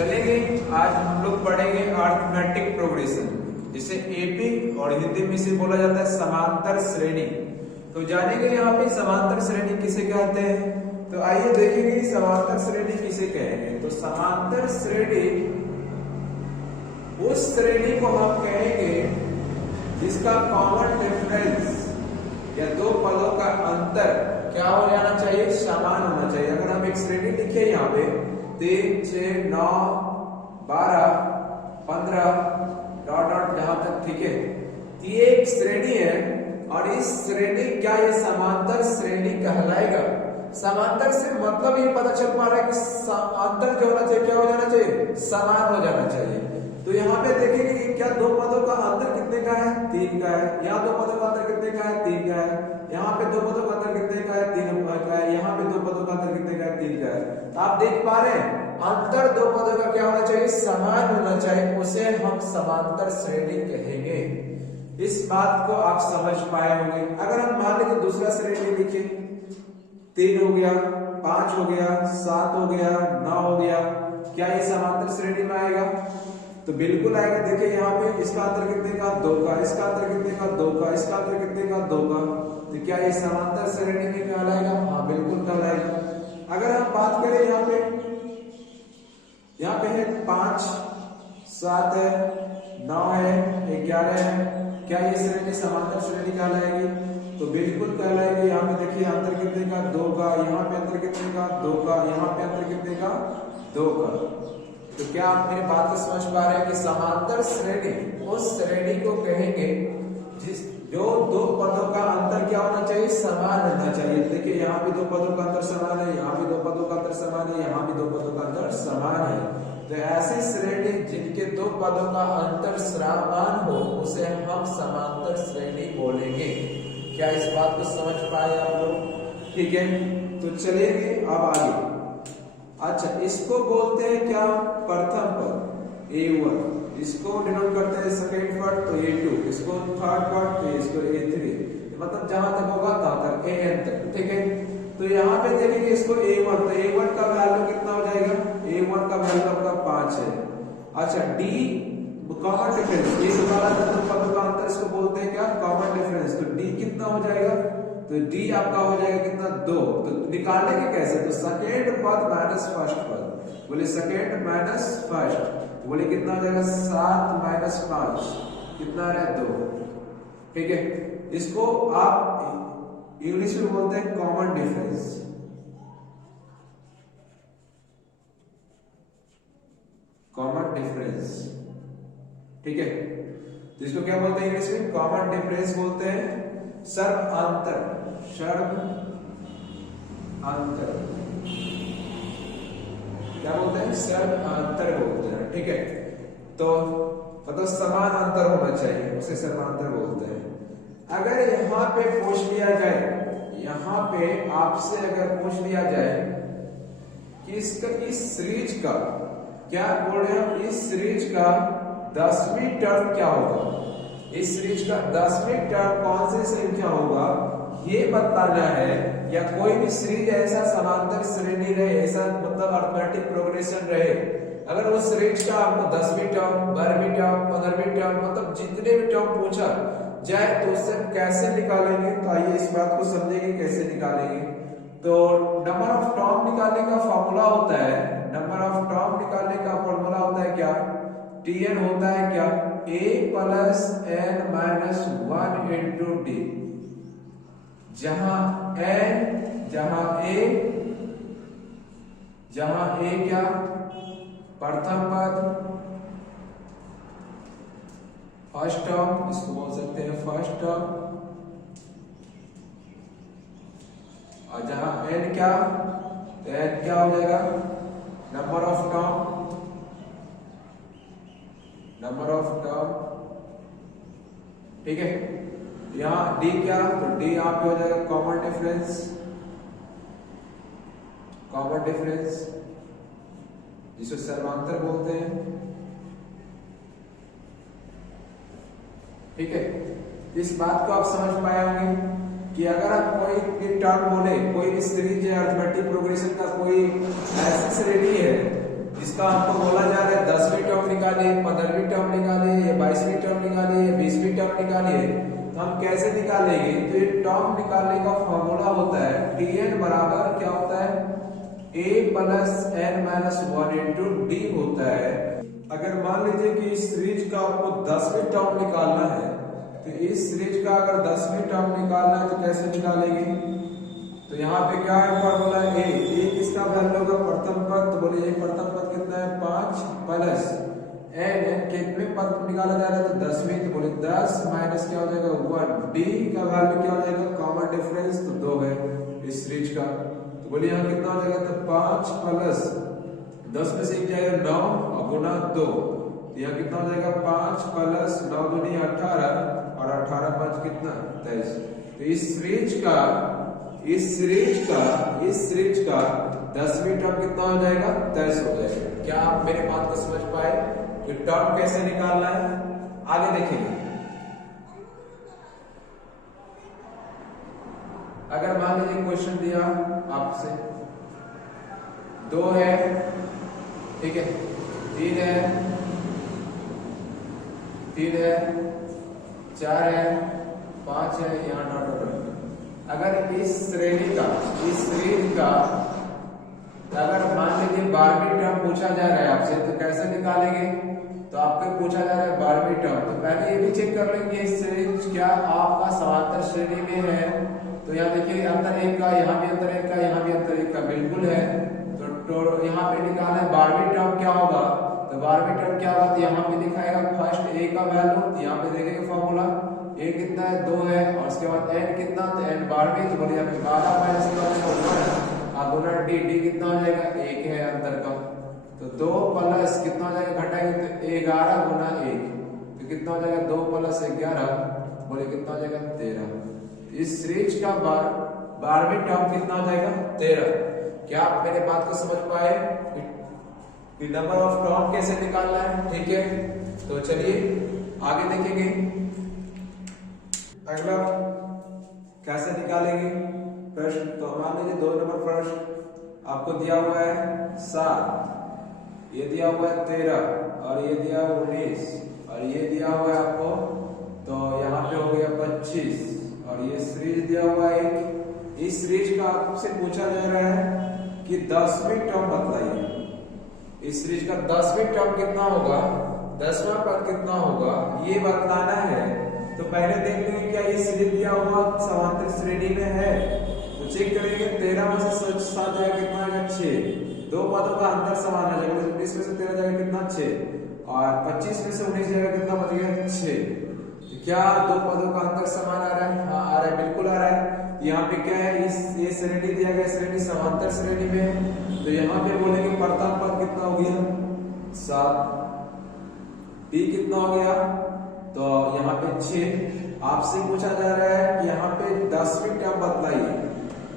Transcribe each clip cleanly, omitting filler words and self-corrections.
चलेंगे आज हम लोग पढ़ेंगे अरिथमेटिक प्रोग्रेशन, जिसे एपी और हिंदी में इसे बोला जाता है समांतर श्रेणी। तो जानेंगे यहाँ पे समांतर श्रेणी किसे कहते हैं। तो आइए देखेंगे कि समांतर श्रेणी किसे कहेंगे। तो समांतर श्रेणी उस श्रेणी को हम कहेंगे जिसका कॉमन डिफरेंस या दो पदों का अंतर क्या हो जाना चाहिए, समान होना चाहिए। अगर हम एक श्रेणी लिखे यहाँ पे 3, 6, 9, 12, 15 डॉट डॉट जहां तक, ठीक है, ये एक श्रेणी है और इस श्रेणी क्या ये समांतर श्रेणी कहलाएगा। समांतर से मतलब ये पता चल पा रहा है कि अंतर जो होना चाहिए क्या हो जाना चाहिए, समान हो जाना चाहिए। तो यहाँ पे देखेंगे कि क्या दो पदों का अंतर कितने का है, 3 का है। यहाँ दो पदों का अंतर कितने का है, 3 का है। यहाँ पे दो पदों का अंतर कितने का है, 3 का है। यहाँ पे दो पदों का अंतर कितने का है, 3 का है। तो आप देख पा रहे हैं अंतर दो पदों का क्या होना चाहिए, समान होना चाहिए। उसे हम समांतर श्रेणी कहेंगे। इस बात को आप समझ पाए होंगे। अगर हम मान लें दूसरा श्रेणी लिखे 3 हो गया, 5 हो गया, 7 हो गया, 9 हो गया, क्या ये समांतर श्रेणी में आएगा? तो बिल्कुल आएगा। देखिए यहाँ पे इसका अंतर कितने का, 2 का, इसका अंतर कितने का, 2 का, इसका अंतर कितने का, 2 का। तो क्या ये समांतर श्रेणी में कहलाएगा? हाँ बिल्कुल कहलाएगा। अगर हम बात करें यहाँ पे है 5, 7 है, 9 है, 11 है, क्या ये श्रेणी समांतर श्रेणी कहलाएगी? तो बिल्कुल कहलाएगी। यहाँ पे देखिए अंतर कितने का, 2 का, यहाँ पे अंतर कितने का, 2 का, यहाँ पे अंतर कितने का, 2 का। तो क्या आप मेरी बात को समझ पा रहे हैं कि समांतर श्रेणी उस श्रेणी को कहेंगे जो दो पदों का अंतर क्या होना चाहिए, समान होना चाहिए। देखिए यहाँ भी दो पदों का अंतर समान है, यहाँ भी दो पदों का अंतर समान है, यहाँ भी दो पदों का अंतर समान है। तो ऐसी श्रेणी जिनके दो पदों का अंतर समान हो उसे हम समांतर श्रेणी बोलेंगे। क्या इस बात को समझ पाए आप लोग? ठीक है, तो चलिए अब आगे। अच्छा, इसको बोलते हैं क्या, प्रथम पद A1, इसको डिनोट करते हैं सेकंड पद तो A2, इसको थर्ड पद तो इसको A3, मतलब जहां तक होगा तहां तक AN तक, ठीक है। तो यहाँ पे देखेंगे इसको A1, तो A1 का वैल्यू कितना हो जाएगा, A1 का वैल्यू आपका 5 है। अच्छा, D कॉमन डिफरेंस, ये दोबारा दो पदों का अंतर इसको बोलते हैं क्या, कॉमन डिफरेंस। तो D कितना हो जाएगा, तो D आपका हो जाएगा कितना, 2। तो निकालेंगे कैसे, तो सेकेंड पद माइनस फर्स्ट पद, बोले सेकेंड माइनस फर्स्ट, बोले कितना हो जाएगा, 7 माइनस 5 कितना रहे, 2। ठीक है, इसको आप इंग्लिश में बोलते हैं कॉमन डिफरेंस। कॉमन डिफरेंस, ठीक है। तो इसको क्या बोलते हैं इंग्लिश में, कॉमन डिफरेंस बोलते हैं। सर्व अंतर, सर्व अंतर क्या बोलते हैं, सर्व अंतर बोलते हैं, ठीक है। तो मतलब समान अंतर होना चाहिए, उसे समांतर बोलते हैं। अगर यहाँ पे पूछ लिया जाए, यहाँ पे आपसे अगर पूछ लिया जाए कि इसका इस सीरीज का क्या बोल रहे हैं, इस सीरीज का 10वीं टर्म क्या होगा, इस सीरीज का 10वीं टर्म कौन सी संख्या होगा ये बताना है, या कोई भी सीरीज ऐसा समांतर श्रेणी रहे, ऐसा मतलब अरिथमेटिक प्रोग्रेशन रहे, अगर उस सीरीज का आपको 10वीं टर्म, 12वीं टर्म, 15वीं टर्म, मतलब जितने भी टर्म पूछा जाए तो उससे कैसे निकालेंगे। तो आइए इस बात को समझेंगे कैसे निकालेंगे। तो नंबर ऑफ टर्म निकालने का फॉर्मूला होता है, नंबर ऑफ टर्म निकालने का फॉर्मूला होता है क्या, Tn होता है क्या, a plus n minus 1 into D, जहां a क्या, प्रथम पद, फर्स्ट टर्म, इसको बोल सकते हैं फर्स्ट टर्म, और जहां n क्या, तो n क्या हो जाएगा, number of term, number of term, ठीक है। यहाँ d क्या, तो d यहाँ पे हो जाएगा कॉमन डिफरेंस, कॉमन डिफरेंस जिसे सर्वांतर बोलते हैं, ठीक है। इस बात को आप समझ पाए होंगे कि अगर आप कोई भी टर्म बोले, कोई भी सीरीज है अरिथमेटिक प्रोग्रेशन का, कोई ऐसी श्रेणी है इसका हमको बोला जा रहा है 10वीं टर्म निकालिए, 15वीं टर्म निकालिए, या 22वीं टर्म निकालिए, या 20वीं टर्म निकालिए। तो हम कैसे निकालेंगे? तो ये टर्म निकालने का फॉर्मूला होता है Tn बराबर क्या होता है? a plus n minus 1 into D होता है। अगर मान लीजिए कि इस सीरीज का आपको 10वीं टर्म निकालना है, तो इस सीरीज का अगर 10वीं टर्म निकालना है तो कैसे निकालेंगे? तो यहाँ पे क्या है फॉर्मूला? ए किसका वैल्यू होगा? प्रथम पद। तो बोलिए प्रथम पद कितना है? 5 प्लस एन कितने पद निकाला जा रहा है? तो 10वीं। तो बोले 10 माइनस क्या हो जाएगा? 1। डी का वैल्यू क्या हो जाएगा? कॉमन डिफरेंस तो 2 है इस सीरीज का। तो बोलिए यहाँ कितना हो जाएगा? तो 5 प्लस 10 में से एक जाएगा 9 और गुना 2। तो यहाँ कितना हो जाएगा? 5 प्लस 9 दूनी 18 और 18 5 कितना? 23। तो इस सीरीज का 10वीं टर्म कितना हो जाएगा? 23 हो जाएगा। क्या आप मेरे बात को समझ पाए कि टर्म कैसे निकालना है? आगे देखेंगे। अगर मान लीजिए क्वेश्चन दिया आपसे 2 है, ठीक है, 3 है, 4 है, 5 है, यहाँ डॉट डॉट। अगर इस श्रेणी का अगर मान लीजिए 12वीं टर्म पूछा जा रहा है आपसे, तो कैसे निकालेंगे? तो आपको पूछा जा रहा है 12वीं टर्म, तो पहले ये भी चेक कर लेंगे इस श्रेणी क्या आपका समांतर श्रेणी में है। तो यहाँ देखिए अंतर 1 का, यहाँ भी अंतर 1 का, यहाँ भी अंतर 1 का बिल्कुल है। तो यहाँ पे निकालना है 12वीं टर्म क्या होगा? तो 12वीं टर्म क्या होगा? तो यहाँ पे दिखाएगा फर्स्ट a का वैल्यू। तो यहाँ पे देखेंगे फॉर्मूला a कितना है? 2 है, और उसके बाद n कितना? तो n 12वीं। तो बोलिए 12 माइनस 1 गुना डी कितना हो जाएगा? 1 है अंतर का। तो 2 प्लस कितना हो जाएगा? घटाएंगे तो 11 गुना 1। तो कितना हो जाएगा? 2 प्लस 11 बोले कितना हो जाएगा? 13। इस सीरीज का 12वीं टर्म कितना हो जाएगा? 13। क्या आप मेरे बात को समझ पाए कि नंबर ऑफ टर्म कैसे निकालना है? ठीक है, तो चलिए आगे देखेंगे। अगला कैसे निकालेंगे प्रश्न? तो मान लीजिए 2 नंबर प्रश्न आपको दिया हुआ है 7, ये दिया हुआ है 13, और ये दिया हुआ 19, और ये दिया हुआ है आपको, तो यहाँ पे हो गया 25, और ये सीरीज दिया हुआ है 1। इस सीरीज का आपसे पूछा जा रहा है कि 10वीं टर्म बतलाइए। इस सीरीज का 10वीं टर्म कितना होगा? 10वां पद कितना होगा? ये बतलाना है। तो पहले देख लेंगे क्या ये सीरीज दिया हुआ समांतर श्रेणी में है? तो चेक करेंगे। 13 में से 7 जाएगा कितना आएगा? 6। 2 पदों का अंतर समान आ जाएगा। 19 में से 13 जाएगा कितना? 6। और 25 में से 19 जाएगा कितना? बच गया 6। तो क्या 2 पदों का अंतर समान आ रहा है? हाँ आ रहा है, बिल्कुल आ रहा है। यहाँ पे क्या है? ये श्रेणी दिया गया, श्रेणी समांतर श्रेणी में है। तो यहाँ पे बोलेंगे प्रथम पद कितना हो गया? 7। डी कितना हो गया? तो यहाँ पे 6। आपसे पूछा जा रहा है यहाँ पे 10वीं टर्म बतलाइए।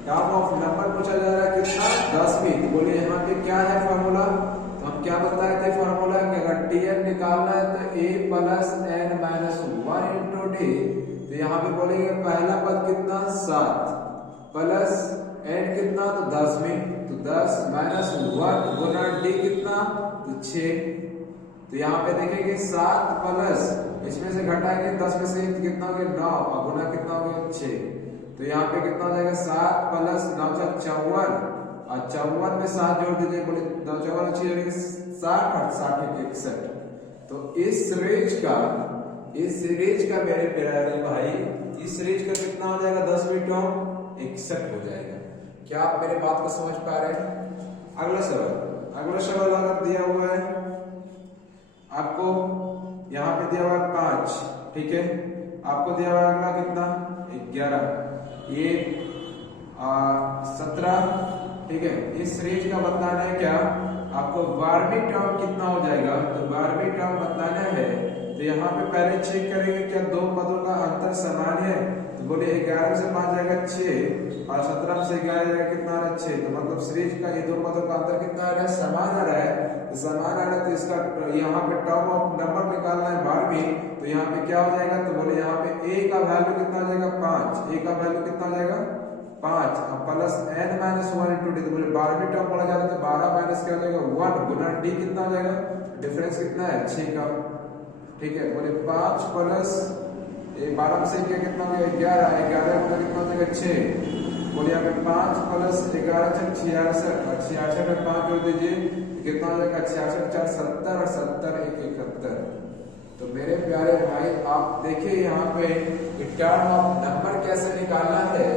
टर्म ऑफ नंबर पूछा जा रहा है कितना? 10वीं। तो बोलिए यहाँ पे क्या है फॉर्मूला? तो हम क्या बताए थे फॉर्मूला कि अगर Tn निकालना है तो a plus n minus 1 into D. तो यहाँ पे बोलेंगे पहला पद कितना? 7 प्लस n कितना? तो 10वीं। तो 10 माइनस 1 गुना डी कितना? तो 6। तो यहाँ पे देखेंगे 7 प्लस इसमें से घटाएंगे 10 में से कितना हो गया? 9, और गुना कितना हो गया? 6। तो यहाँ पे कितना हो जाएगा? 7 प्लस 9 54, और 54 में 7 जोड़ दीजिए। बोले 9 54 6 60 और 60 61। तो इस सीरीज का मेरे प्यारे भाई, इस सीरीज का कितना हो जाएगा? 10वीं टर्म 61 हो जाएगा। क्या आप मेरे बात को समझ पा रहे हैं? अगला सवाल अगर दिया हुआ है आपको, यहाँ पे दिया हुआ है 5, ठीक है, आपको दिया हुआ है अगला कितना? 11, ये 17, ठीक है। इस सीरीज का बताना है क्या आपको? 12वीं टर्म कितना हो जाएगा? तो 12वीं टर्म बताना है। तो यहाँ पे पहले चेक करेंगे क्या 2 पदों का अंतर समान है? तो बोले 11 से 5 जाएगा 6, और 17 से 11 जाएगा कितना आ रहा है? 6। तो मतलब सीरीज का ये 2 पदों का अंतर कितना आ रहा है? समान आ रहा है। तो समान आ रहा है, तो इसका यहाँ पे टर्म ऑफ नंबर निकालना है 12वीं। तो यहाँ पे क्या हो जाएगा? तो बोले यहाँ पे a का वैल्यू कितना आ जाएगा? 5। a का वैल्यू कितना आ जाएगा? 5 plus n minus 1 into D, तो बोले 12वीं टर्म पढ़ा जा रहा है तो 12 माइनस क्या हो जाएगा 1 गुना डी कितना हो जाएगा, डिफरेंस कितना है 6 का, ठीक है। बोले 5 प्लस 12 में से क्या कितना हो गया 11, 11 गुना कितना हो जाएगा 6, बोले यहाँ पे 5 प्लस 11 66, 66 में 5 जोड़ दीजिए कितना हो जाएगा 66 4 70 और 70 1 71। तो मेरे प्यारे भाई आप देखिए यहाँ पे टर्म ऑफ नंबर कैसे निकालना है,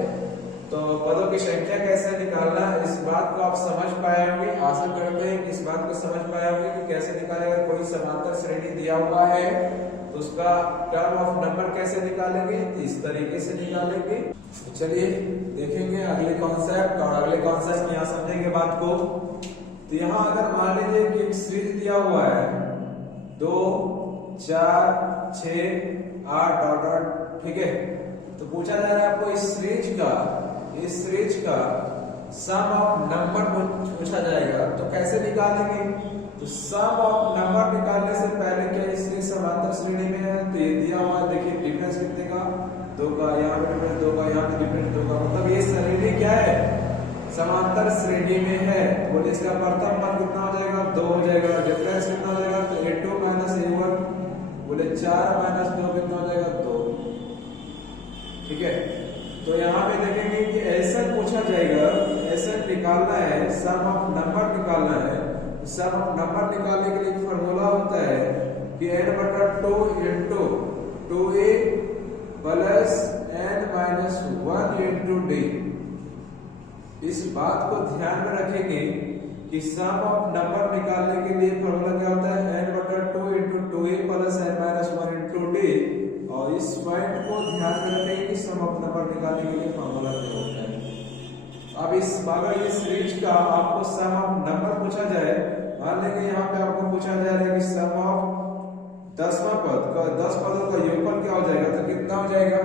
तो पदों की संख्या कैसे निकालना है, इस बात को आप समझ पाए होंगे। आशा करते हैं कि इस बात को समझ पाए होंगे कि कैसे निकालें। अगर कोई समांतर श्रेणी दिया हुआ है तो उसका टर्म ऑफ नंबर कैसे निकालेंगे, इस तरीके से निकालेंगे। तो चलिए देखेंगे अगले कॉन्सेप्ट, और अगले कॉन्सेप्ट यहाँ समझेंगे बात को। तो यहाँ अगर मान लीजिए कि एक सीरीज दिया हुआ है 2 4 6 8 डॉट डॉट, ठीक है। तो पूछा जा रहा है आपको इस सीरीज का सम ऑफ नंबर पूछा जाएगा, तो कैसे निकालेंगे। तो सम ऑफ नंबर निकालने से पहले क्या इसकी समांतर श्रेणी में है, तो ये दिया हुआ है, देखिए डिफरेंस कितने का 2 का, यहाँ पे डिफरेंस 2 का, यहाँ पे डिफरेंस 2 का, मतलब ये श्रेणी क्या है समांतर श्रेणी में है। बोले इसका प्रथम पद कितना हो जाएगा 2 हो जाएगा, डिफरेंस कितना हो जाएगा तो a2 माइनस a1, बोले 4 माइनस 2 कितना हो जाएगा 2, ठीक है। तो यहाँ पे देखेंगे कि ऐसा पूछा जाएगा, ऐसा निकालना है, सम ऑफ नंबर निकालना है। सम ऑफ नंबर निकालने के लिए एक फार्मूला होता है कि n बटा 2 into 2a plus n minus 1 into d। इस बात को ध्यान में रखेंगे कि सम ऑफ नंबर निकालने के लिए फार्मूला क्या होता है n बटा 2 into 2a plus n minus 1 into d। और इस पॉइंट को ध्यान में रखेंगे कि सम ऑफ नंबर निकालने के लिए फार्मूला क्या होता है। अब अगर ये सीरीज का आपको सम ऑफ नंबर पूछा जाए, मान लेंगे यहाँ पे आपको पूछा जा रहा है कि सम ऑफ 10वां पद का 10 पदों का योगफल क्या हो जाएगा, तो कितना हो जाएगा,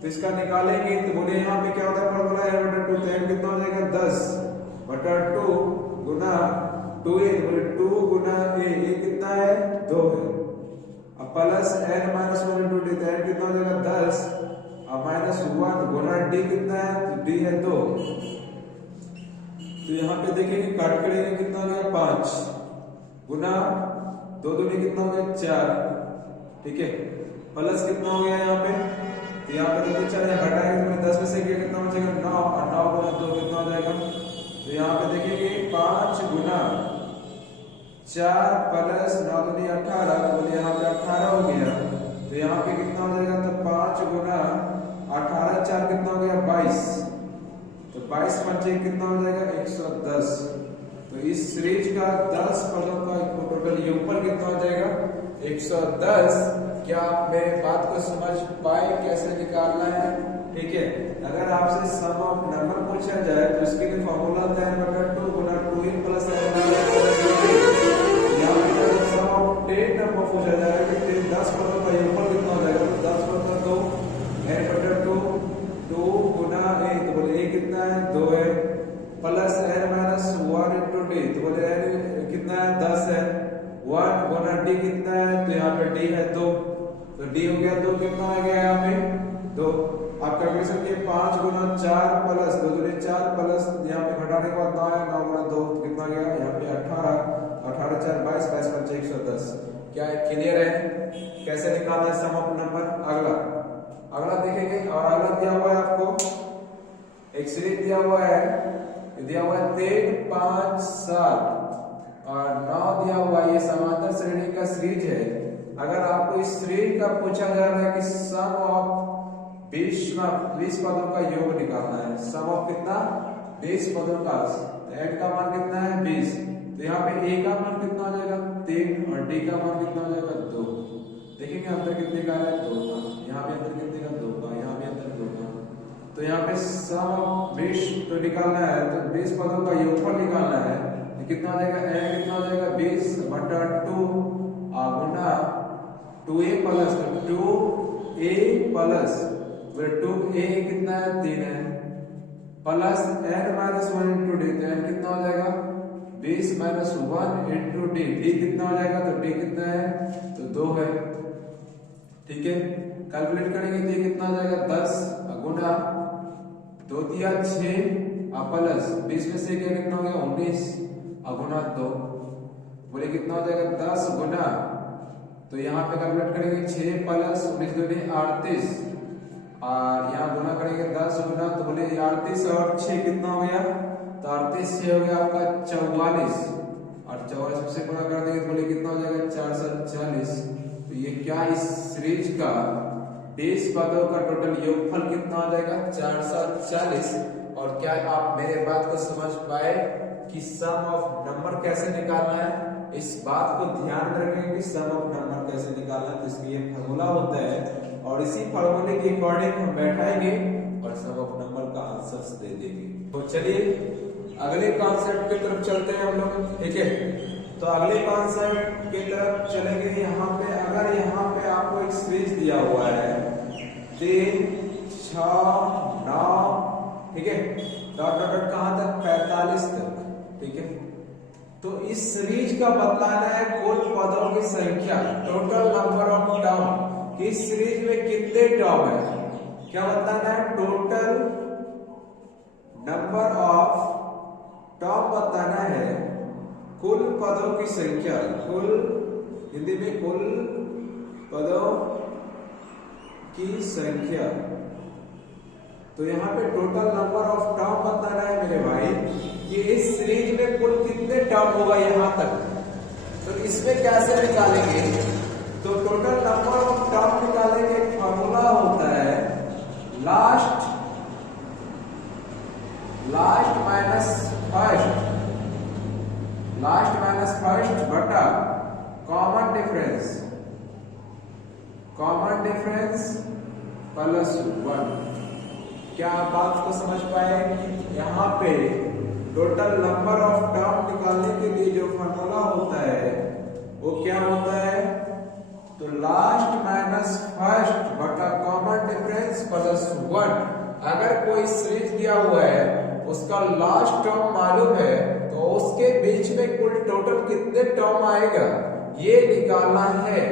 तो इसका निकालेंगे। तो बोले यहाँ पे क्या होता है फार्मूला n बटा 2, तो n कितना हो जाएगा 10 बटा 2 गुना 2a, बोले 2 गुना a कितना है 2 है, अब plus n minus 1 into D, तो n कितना हो जाएगा 10, अब माइनस 1 गुना d कितना है, तो d है 2। तो यहाँ पे देखेंगे काट करेंगे कितना हो गया 5 गुना 2 दूनी कितना हो गया 4, ठीक है, प्लस कितना हो गया यहाँ पे, तो यहाँ पे देखिए 4 हटाएंगे तो 10 में से कितना हो जाएगा 9, और 9 गुना 2 कितना हो जाएगा, तो यहाँ पे देखेंगे 5 गुना 4 प्लस 9 दूनी 18, तो यहाँ पे 18 हो गया, तो यहाँ पे कितना हो जाएगा, तो 5 गुना 18 4 कितना हो गया 22, तो 22 पंचे कितना हो जाएगा 110। तो इस सीरीज का 10 पदों का टोटल योगफल कितना हो जाएगा 110। क्या आप मेरे बात को समझ पाए कैसे निकालना है, ठीक है। अगर आपसे सम ऑफ नंबर पूछा जाए तो इसके लिए फार्मूला होता है बटा 2 गुना 2a प्लस n माइनस 1 या फिर सम ऑफ 10 नंबर पूछा जाए कि 10 पदों का योगफल कितना हो जाएगा, तो 10 बटा 2 n बटा 2 गुना a, तो बोले a कितना है 2 है, plus n minus 1 into d, तो बोले n कितना है 10 है, 1 गुना d कितना है, तो यहाँ पे d है 2, तो d हो गया 2, कितना आ गया यहाँ पे 2। आप कैलकुलेशन किए 5 गुना 4 प्लस 2 दूनी 4 प्लस यहाँ पे घटाने के बाद 9 है, 9 गुना 2 कितना गया यहाँ पे 18, 18 4 22, 22 पंचे 110। क्या क्लियर है कैसे निकालना है सम ऑफ नंबर। अगला देखेंगे, और अगला दिया हुआ है आपको एक सीरीज दिया हुआ है, दिया हुआ है 3 5 7 और 9 दिया हुआ है, ये समांतर श्रेणी का सीरीज है। अगर आपको इस सीरीज का पूछा जा रहा है कि सम ऑफ 20 पदों का योग निकालना है, सम ऑफ कितना 20 पदों का, n का मान कितना है 20, तो यहाँ पे a का मान कितना हो जाएगा 3 और d का मान कितना हो जाएगा 2। देखेंगे अंतर कितने का है 2 का, यहाँ पे अंतर कितने का 2 का, यहाँ पे अंतर 2 का। तो यहाँ पे सम ऑफ 20 तो निकालना है, तो 20 पदों का योगफल निकालना है, तो कितना हो जाएगा n कितना हो जाएगा 20 बटा 2 गुना 2a plus 2a plus 2a कितना है 3 है, plus n minus 1 into D, तो n कितना हो जाएगा 20 माइनस 1 इंटू डी, डी कितना हो जाएगा, तो डी कितना है तो 2 है, ठीक है। कैलकुलेट करेंगे तो ये कितना हो जाएगा 10 गुना 2 दिया 6 प्लस 20 में से क्या कितना हो गया 19 गुना 2, बोले कितना हो जाएगा 10 गुना, तो यहाँ पे कैलकुलेट करेंगे 6 प्लस 19 दूनी 38 और यहाँ गुना करेंगे 10 गुना, तो बोले 38 और 6 कितना हो गया, तो 38 6 हो गया आपका 44 और 44 से गुना कर देंगे तो बोले कितना हो जाएगा 440। तो ये क्या इस सीरीज का 20 पदों का टोटल योगफल कितना हो जाएगा 440। और क्या आप मेरे बात को समझ पाए कि सम ऑफ नंबर कैसे निकालना है? इस बात को ध्यान में रखें कि सम ऑफ नंबर कैसे निकालना है, तो इसके ये फार्मूला होता है और इसी फार्मूले के अकॉर्डिंग हम बैठाएंगे और सम ऑफ नंबर का आंसर्स दे देंगे। तो चलिए अगले कॉन्सेप्ट की तरफ चलते हैं हम लोग, ठीक है। तो अगले कॉन्सेप्ट की तरफ चलेंगे। यहाँ पे अगर यहाँ पे आपको एक सीरीज दिया हुआ है 3 6 9, ठीक है, डॉट डॉट डॉट कहां तक 45 तक, ठीक है। तो इस सीरीज का बतलाना है कुल पदों की संख्या, टोटल नंबर ऑफ टर्म कि इस सीरीज में कितने टर्म है। क्या बताना है? टोटल नंबर ऑफ टर्म बताना है, कुल पदों की संख्या, कुल हिंदी में कुल पदों की संख्या। तो यहाँ पे टोटल नंबर ऑफ टर्म बताना है मेरे भाई कि इस सीरीज में कुल कितने टर्म होगा यहाँ तक। तो इसमें कैसे निकालेंगे? तो टोटल नंबर ऑफ टर्म निकालने का एक फार्मूला होता है लास्ट माइनस फर्स्ट बटा कॉमन डिफरेंस प्लस 1। क्या आप बात को समझ पाए कि यहाँ पे टोटल नंबर ऑफ टर्म निकालने के लिए जो फार्मूला होता है वो क्या होता है? तो लास्ट माइनस फर्स्ट बटा कॉमन डिफरेंस प्लस 1। अगर कोई सीरीज दिया हुआ है उसका लास्ट टर्म मालूम है तो उसके बीच में कुल टोटल कितने टर्म आएगा ये निकालना है।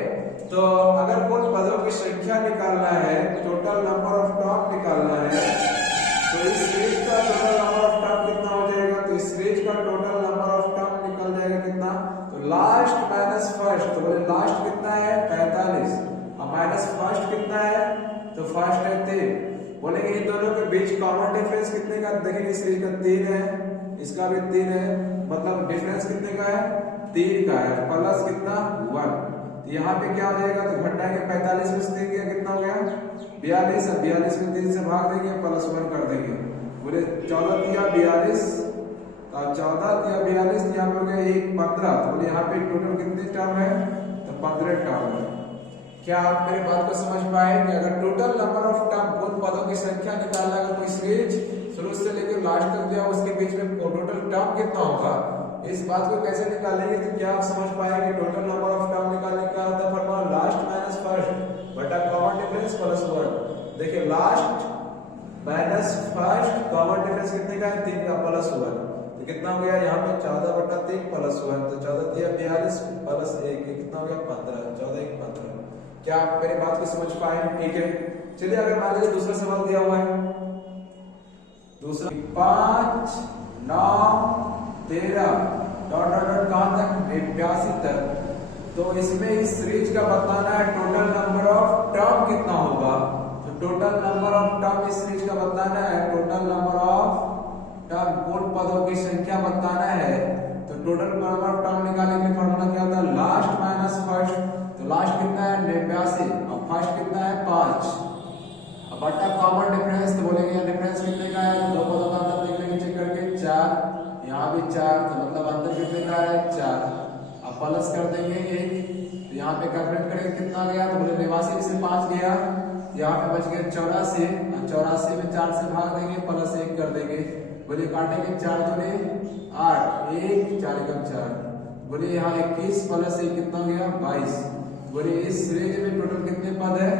तो अगर कुल पदों की संख्या निकालना है, टोटल नंबर ऑफ टर्म निकालना है, तो इस सीरीज का टोटल नंबर ऑफ टर्म कितना हो जाएगा? तो इस सीरीज का टोटल नंबर ऑफ टर्म निकल जाएगा कितना? तो लास्ट माइनस फर्स्ट, तो बोले लास्ट कितना है 45 और माइनस फर्स्ट कितना है? तो फर्स्ट है 3। बोलेंगे इन दोनों के बीच कॉमन डिफरेंस कितने का? देखेंगे सीरीज का 3 है, इसका भी 3 है, मतलब डिफरेंस कितने का है? 3 का है, प्लस कितना 1। यहाँ पे क्या हो जाएगा? तो घटाएंगे 45 में से 3 गया कितना हो गया 42 और 42 में 3 से भाग देंगे प्लस 1 कर देंगे। बोले 14 दिया 42 और 14 दिया 42, यहाँ पे हो गया 1 15। तो बोले यहाँ पे टोटल कितने टर्म है? तो 15 टर्म है। क्या आप मेरी बात को समझ पाए कि अगर टोटल नंबर ऑफ टर्म कुल पदों की संख्या निकालना है कोई सीरीज शुरू से लेकर लास्ट तक दिया उसके बीच में टोटल टर्म कितना होगा, इस बात को कैसे निकालेंगे? तो क्या आप समझ पाएंगे टोटल नंबर ऑफ टर्म निकालने का होता है फॉर्मूला लास्ट माइनस फर्स्ट बटा कॉमन डिफरेंस प्लस 1। देखिए last minus first common difference कितने का है? 3 का प्लस 1, तो कितना हो गया यहाँ पे 14 बटा 3 प्लस 1, तो 14 दिया 42 प्लस 1 कितना हो गया 15, 14 1 15। क्या आप मेरी बात को समझ पाए? ठीक है, चलिए अगर मान लीजिए दूसरा सवाल दिया हुआ है, दूसरा 5 9 13 डॉट डॉट डॉट कहां तक 82 तक। तो इसमें इस सीरीज का बताना है टोटल नंबर ऑफ टर्म कितना होगा। तो टोटल नंबर ऑफ टर्म इस सीरीज का बताना है, टोटल नंबर ऑफ टर्म कुल पदों की संख्या बताना है। तो टोटल नंबर ऑफ टर्म निकालने के लिए फार्मूला क्या होता है? लास्ट माइनस फर्स्ट, तो लास्ट कितना है 89 और फर्स्ट कितना है 5 और बटा कॉमन डिफरेंस। तो बोलेंगे डिफरेंस कितने का है? दो पदों का अंतर देख लेंगे चेक करके 4, यहाँ भी 4, तो मतलब अंतर कितने का है 4। अब प्लस कर देंगे 1, तो यहाँ पे कैलकुलेट करेंगे कितना गया? तो बोले 89 से 5 गया, यहाँ पे बच गया 84 और 84 में 4 से भाग देंगे प्लस 1 कर देंगे। बोले काटेंगे 4 दूनी 8 1 4 का 4, बोले यहाँ 21 प्लस 1 कितना गया 22। बोले इस सीरीज में टोटल कितने पद है?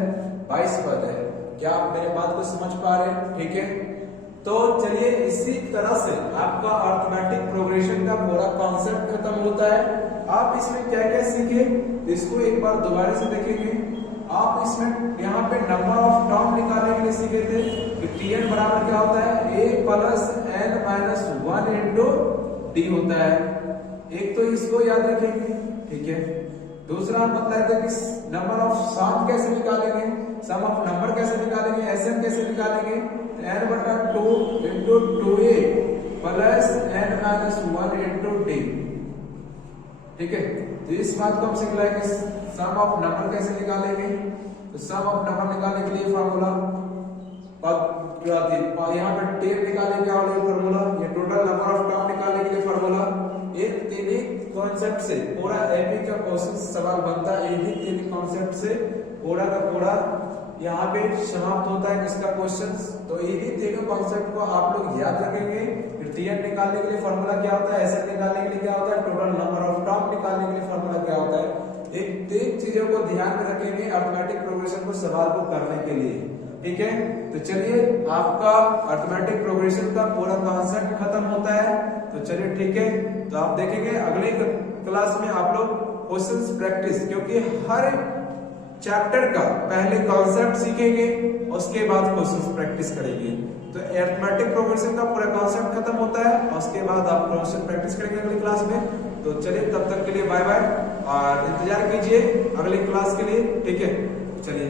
22 पद है। क्या आप मेरे बात को समझ पा रहे हैं? ठीक है, तो चलिए इसी तरह से आपका अरिथमेटिक प्रोग्रेशन का पूरा कॉन्सेप्ट खत्म होता है। आप इसमें क्या क्या सीखे इसको एक बार दोबारा से देखेंगे। आप इसमें यहाँ पे नंबर ऑफ टर्म निकालने के लिए सीखे थे कि Tn बराबर क्या होता है, a plus n minus 1 into D होता है। एक तो इसको याद रखेंगे, ठीक है। दूसरा हम बता रहे थे कि नंबर ऑफ सम कैसे निकालेंगे, सम ऑफ नंबर कैसे निकालेंगे, एसएम कैसे निकालेंगे, n बटा 2 into 2a plus n minus 1 into D, ठीक है। तो इस बात को हम सिखलाए कि सम ऑफ नंबर कैसे निकालेंगे। तो सम ऑफ नंबर निकालने के लिए फार्मूला यहाँ पे टेन निकालने क्या वाला फार्मूला, ये टोटल नंबर ऑफ टर्म निकालने के लिए फार्मूला। एक तीन कॉन्सेप्ट से पूरा एपी का क्वेश्चन सवाल बनता है, एक ही तीन कॉन्सेप्ट से पूरा का पूरा यहाँ पे समाप्त होता है इसका क्वेश्चन। तो यही तीनों कॉन्सेप्ट को आप लोग याद रखेंगे। टीएन निकालने के लिए फार्मूला क्या होता है, एसएन निकालने के लिए क्या होता है, टोटल नंबर ऑफ टर्म निकालने के लिए फार्मूला क्या होता है। एक तीन चीजों को ध्यान में रखेंगे अर्थमेटिक प्रोग्रेशन को सवाल को करने के लिए, ठीक है। तो चलिए आपका अर्थमेटिक प्रोग्रेशन का पूरा कॉन्सेप्ट खत्म होता है। तो चलिए ठीक है, तो आप देखेंगे अगले क्लास में आप लोग क्वेश्चंस प्रैक्टिस, क्योंकि हर चैप्टर का पहले कॉन्सेप्ट सीखेंगे उसके बाद क्वेश्चंस प्रैक्टिस करेंगे। तो अरिथमेटिक प्रोग्रेशन का पूरा कॉन्सेप्ट खत्म होता है, उसके बाद आप क्वेश्चन प्रैक्टिस करेंगे अगली क्लास में। तो चलिए तब तक के लिए बाय बाय और इंतजार कीजिए अगली क्लास के लिए, ठीक है। चलिए।